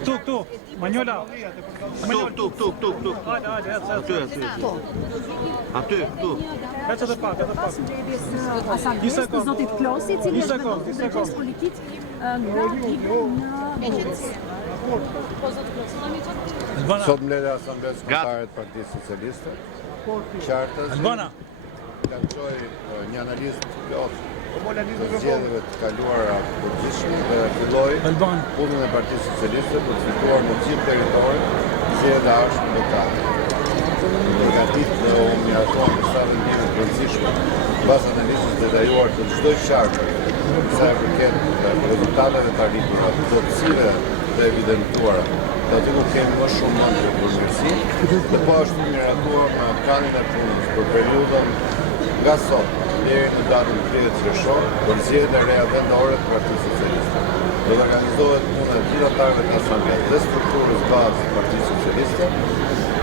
Këtu, Manjola. Këtu. Aty, këtu. Ecë edhe pak. Asambleës të zotit Klosi, cili është drejtues politik nga Ligë në Sot mbledhja e Asambleës Kombëtare të Partisë Socialiste, qartësi lançoi një analizë plot të zgjedhjeve të kaluara përgjithshme dhe filloi punën e Partisë Socialiste për të fituar në gjithë territorin zgjedhja është lokale. Përgatit dhe u miratuar në sa vendime të rëndësishme pas analizës detajuar të çdo qartë sa e përket rezultateve të arritura, plotësive të evidentuara. Dhe aty ku kemi më shumë mend për përmirësi, dhe po ashtu miratuar me planin e punës për periudhën nga sot deri në datën 30 qershor për zgjedhjen e reja vendore të Partisë Socialiste. Do të organizohet puna e gjithë anëtarëve të Asambleës dhe strukturës bazë të Partisë Socialiste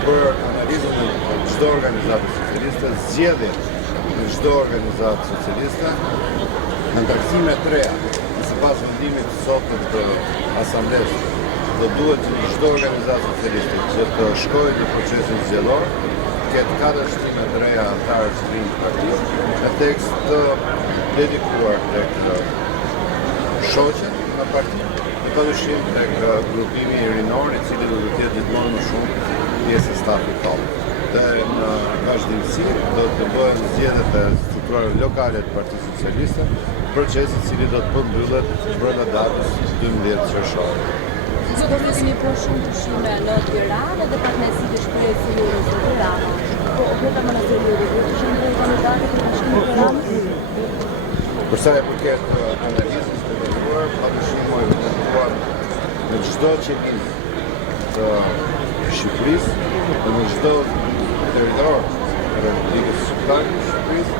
për analizën e çdo organizatë socialiste, zgjedhjen në çdo organizatë socialiste në taksime të reja, sipas vendimit të sotëm të Asambleës. Do duhet që çdo organizatë socialiste që të shkojë në procesin zgjedhor, ketë 4 shtime të reja anëtarë të rinj të partisë, me tekst të dedikuar tek shoqen në parti, dhe padyshim tek grupimi rinor, i cili do të jetë gjithmonë më shumë pjesë e stafit tonë. Dhe në vazhdimsi do të bëhen zgjedhjet e strukturave lokale të Partisë Socialiste, procesi i cili do të përmbyllet brenda datës 12 qershor. Sot do kemi po shumë pushime në Tiranë dhe partnerësi të shkruajë në Tiranë. Po këta më nëse do të shumë kandidate për pushime në Tiranë. Për sa e përket analizës të vepruar, padyshim u evidentuar në çdo qeverisë të Shqipërisë dhe në çdo territor të Republikës Shqiptare të Shqipërisë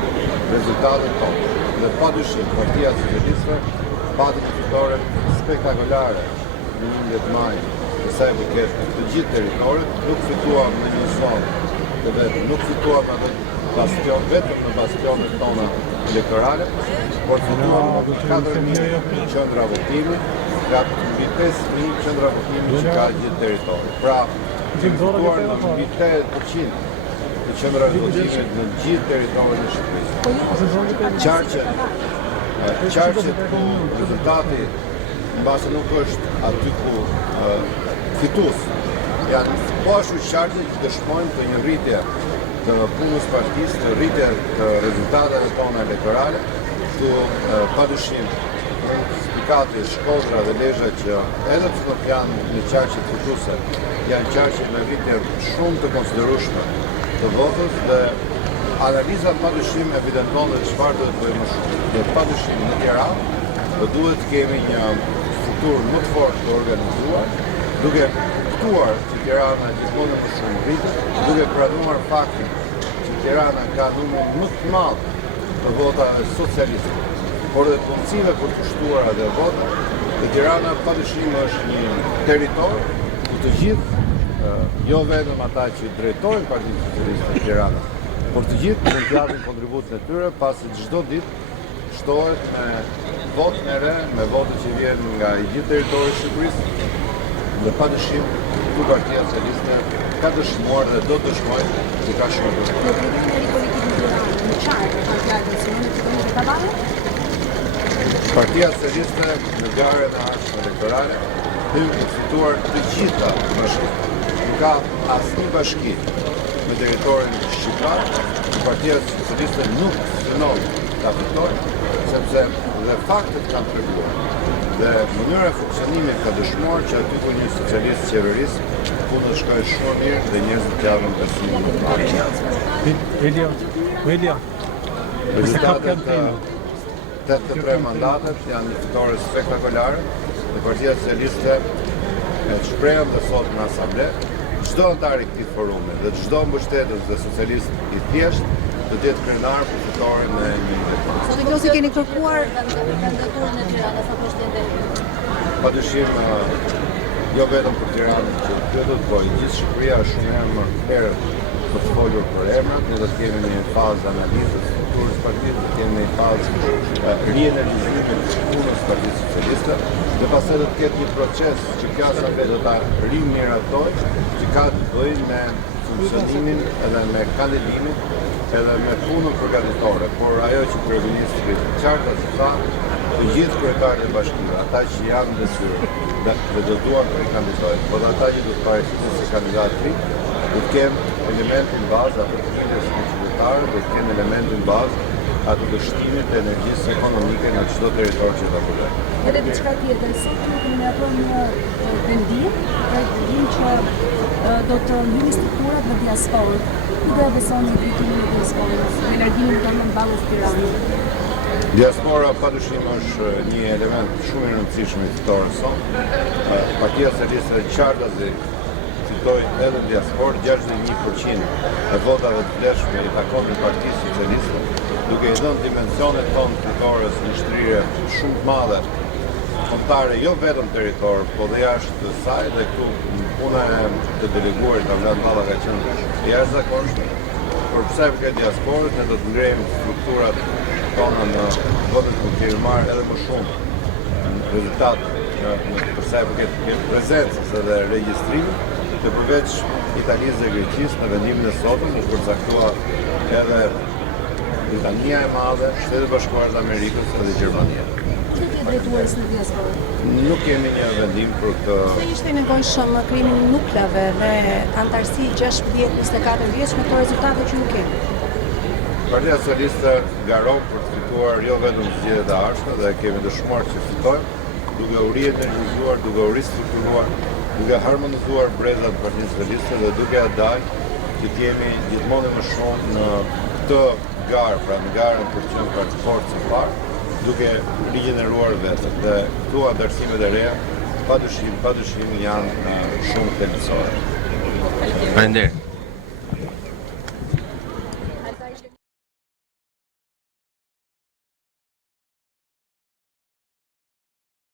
rezultatet tonë. Dhe padyshim Partia Socialiste pati fitore spektakolare në 11 maj, për sa e përket të gjithë territorit, nuk fituam në një zonë të vetë, nuk fituam atë bastion, vetëm në bastionet tona elektorale, por fituam 4.000 qendra votimi, nga mbi 5.000 qendra votimi që ka gjithë territori. Pra, fituar në mbi 80% të qendrave votimi në gjithë territorin e Shqipërisë. Qarqet ku rezultati mbase nuk është aty ku fitues. Janë po ashtu qarqe që dëshmojnë të një rritje të punës partisë, të rritje të rezultateve tona elektorale, këtu padyshim Spikati, Shkodra dhe Lezhë që edhe pse nuk janë në qarqe fituese, janë qarqe me rritje shumë të konsiderueshme të votës dhe analiza padyshim evidenton se çfarë do të bëjmë më shumë. Dhe padyshim në Tiranë do duhet të kemi një strukturë më të fortë të organizuar, duke kuptuar që Tirana gjithmonë më shumë rritet, duke pranuar faktin që Tirana ka numër më të madh të votave socialiste, por dhe punësive për të shtuar atë vota, dhe Tirana padyshim është një territor ku të gjithë, jo vetëm ata që drejtojnë Partinë Socialiste të Tiranës, por të gjithë mund të japin kontributin e tyre, pasi çdo ditë shtohet me votë në re, me votë që vjen nga i gjithë territori i Shqipërisë, dhe padyshim këtu Partia Socialiste ka dëshmuar dhe do të dëshmojë që ka shumë të në drejtimin politik në Tiranë, në qartë, Partia Socialiste në garën e ardhshme elektorale hyj të fituar të gjitha bashkitë. Nuk ka asnjë bashki në territorin shqiptar, Partia Socialiste nuk synon ta fitojë, sepse dhe faktet kanë treguar. Dhe mënyra e funksionimit ka dëshmuar që aty ku një socialist qeveris, punët shkojnë shumë mirë dhe njerëzit japin besim në William. Rezultatet 83 mandatet janë një fitore spektakolare dhe Partia Socialiste e shprehëm dhe sot në asamble, çdo antar i këtij forumi dhe çdo mbështetës dhe socialist i thjesht do të jetë krenar për fitoren e një deputet. Sot Klosi keni kërkuar kandidaturën e Tiranës apo shtende? Padyshim jo vetëm për Tiranën që pyetet, po gjithë Shqipëria është shumë herë më herët për të folur për emrat, ne do të kemi një fazë analizës të strukturës partisë, do të kemi një fazë rienergizimit të punës Partisë Socialiste, dhe pastaj do të ketë një proces që Kasa B do ta rimiratoj, që ka të bëjë me funksionimin edhe me kandidimin edhe me punën përgatitore, por ajo që kryeministri qarta si tha, të gjithë kryetarët e bashkimeve, ata që janë ndësur dhe do duan të kandidojnë, por ata që do të paraqiten si kandidatë do të kenë elementin bazë atë të lidhjes me qytetarët, do të kenë elementin bazë atë të shtimit të energjisë ekonomike në çdo territor që ta përdorin. Edhe diçka tjetër, si ju keni marrë një vendim, që do të hyjnë strukturat në diasporë. Ku do besoni drejtimin e diasporës, në largimin tonë në ballës Tiranës? Diaspora padyshim është një element shumë i rëndësishëm i fitores sonë. Partia Socialiste qartazi fitoi edhe në diasporë 61% e votave të vlefshme i takon Partisë Socialiste, duke i dhënë dimensionet tonë fitores një shtrirje shumë të madhe kombëtare, jo vetëm territor, po dhe jashtë saj, dhe këtu puna e të deleguarit Avlat Balla ka qenë jashtëzakonshme. Por pse përket diasporës, ne do të ngrejmë strukturat tona në votet konfirmar edhe më shumë rezultat përsa përket prezencës edhe regjistrimit, dhe përveç Italisë dhe Greqisë në vendimin e sotëm u përcaktua edhe Britania e Madhe, Shtetet Bashkuara të Amerikës edhe Gjermania. Drejtuaris në diasporë. Nuk kemi një vendim për të... Se ishte i nevojshëm krimi nuklave dhe antarësi 16-24 vjeç me këto rezultate që nuk kemi. Partia Socialiste garon për të fituar jo vetëm zgjedhjet e ardhshme dhe kemi dëshmuar që fitojmë, duke u rienergizuar, duke u ristrukturuar, duke harmonizuar brezat të Partisë Socialiste dhe duke dalë që të jemi gjithmonë më shumë në këtë garë, pra në garën për të qenë forcë së parë, duke rigjeneruar vetën, dhe këtu antarësimet e reja padyshim janë shumë thelbësore. Faleminderit.